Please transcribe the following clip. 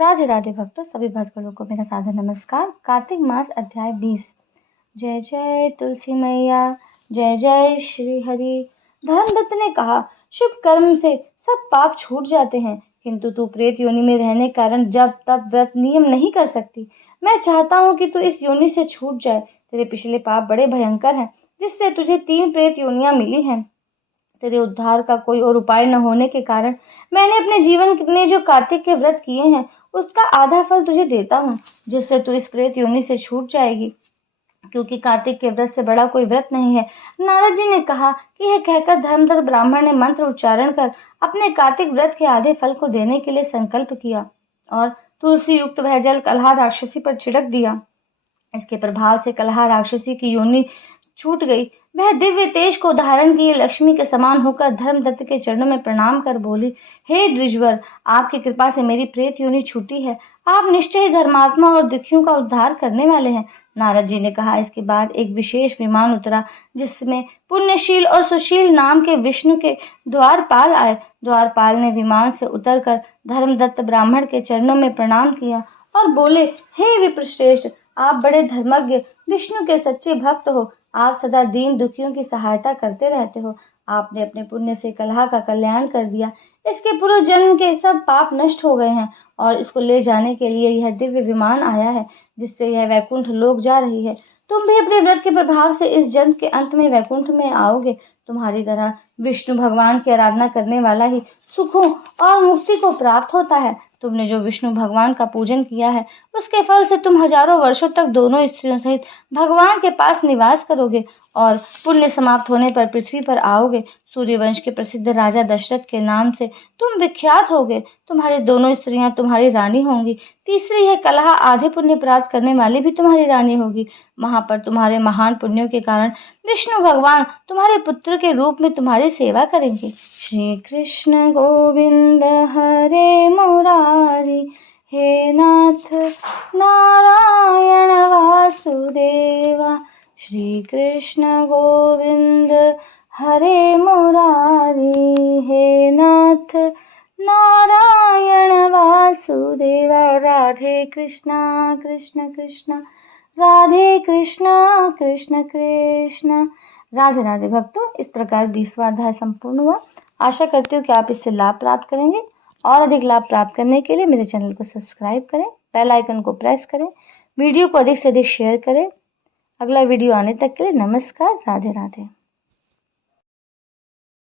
राधे राधे भक्तों, सभी भक्तों को मेरा सादर नमस्कार। कार्तिक मास अध्याय 20। जय जय तुलसी मैया, जय जय श्री हरि। धर्मदत्त ने कहा, शुभ कर्म से सब पाप छूट जाते हैं, किंतु तू प्रेत योनि में रहने के कारण जब तब व्रत नियम नहीं कर सकती। मैं चाहता हूँ कि तू इस योनि से छूट जाए। तेरे पिछले पाप बड़े भयंकर हैं, जिससे तुझे 3 प्रेत योनियां मिली हैं। तेरे उद्धार का कोई और उपाय न होने के कारण मैंने अपने जीवन में जो कार्तिक के व्रत किए हैं उसका आधा फल तुझे देता हूँ, जिससे तू इस प्रेत योनि से छूट जाएगी, क्योंकि कार्तिक के व्रत से बड़ा कोई व्रत नहीं है। नारद जी ने कहा कि यह कहकर धर्मदत्त ब्राह्मण ने मंत्र उच्चारण कर अपने कार्तिक व्रत के आधे फल को देने के लिए संकल्प किया और तुलसी युक्त वह जल कलहा राक्षसी पर छिड़क दिया। इसके प्रभाव से कलहा राक्षसी की योनि छूट गई। वह दिव्य तेज को धारण किए लक्ष्मी के समान होकर धर्मदत्त के चरणों में प्रणाम कर बोली, हे द्विजवर, आपकी कृपा से मेरी प्रेत योनि छूटी है। आप निश्चय धर्मात्मा और दुखियों का उद्धार करने वाले हैं। नारद जी ने कहा। इसके बाद एक विशेष विमान उतरा, जिसमें पुण्यशील और सुशील नाम के विष्णु के द्वारपाल आए। द्वारपाल ने विमान से उतरकर धर्मदत्त ब्राह्मण के चरणों में प्रणाम किया और बोले, हे विप्रश्रेष्ठ, आप बड़े धर्मज्ञ विष्णु के सच्चे भक्त हो। आप सदा दीन दुखियों की सहायता करते रहते हो। आपने अपने पुण्य से कलहा का कल्याण कर दिया। इसके पूर्व जन्म के सब पाप नष्ट हो गए हैं और इसको ले जाने के लिए यह दिव्य विमान आया है, जिससे यह वैकुंठ लोक जा रही है। तुम भी अपने व्रत के प्रभाव से इस जन्म के अंत में वैकुंठ में आओगे। तुम्हारी तरह विष्णु भगवान की आराधना करने वाला ही सुखों और मुक्ति को प्राप्त होता है। तुमने जो विष्णु भगवान का पूजन किया है, उसके फल से तुम हजारों वर्षों तक दोनों स्त्रियों सहित भगवान के पास निवास करोगे और पुण्य समाप्त होने पर पृथ्वी पर आओगे। सूर्यवंश के प्रसिद्ध राजा दशरथ के नाम से तुम विख्यात होगे। तुम्हारी दोनों स्त्रियां तुम्हारी रानी होंगी। तीसरी है कलहा, आधे पुण्य प्राप्त करने वाली भी तुम्हारी रानी होगी। वहां पर तुम्हारे महान पुण्यों के कारण विष्णु भगवान तुम्हारे पुत्र के रूप में तुम्हारी सेवा करेंगे। श्री कृष्ण गोविंद हरे मुरारी, हे नाथ नारायण वासुदेवा। श्री कृष्ण गोविंद हरे मुरारी, हे नाथ नारायण वासुदेवा। राधे कृष्णा कृष्ण कृष्ण, राधे कृष्णा कृष्ण कृष्ण। राधे राधे भक्तों, इस प्रकार 20वां अध्याय संपूर्ण हुआ। आशा करती हूँ कि आप इससे लाभ प्राप्त करेंगे और अधिक लाभ प्राप्त करने के लिए मेरे चैनल को सब्सक्राइब करें, बेल आइकन को प्रेस करें, वीडियो को अधिक से अधिक शेयर करें। अगला वीडियो आने तक के लिए नमस्कार। राधे राधे।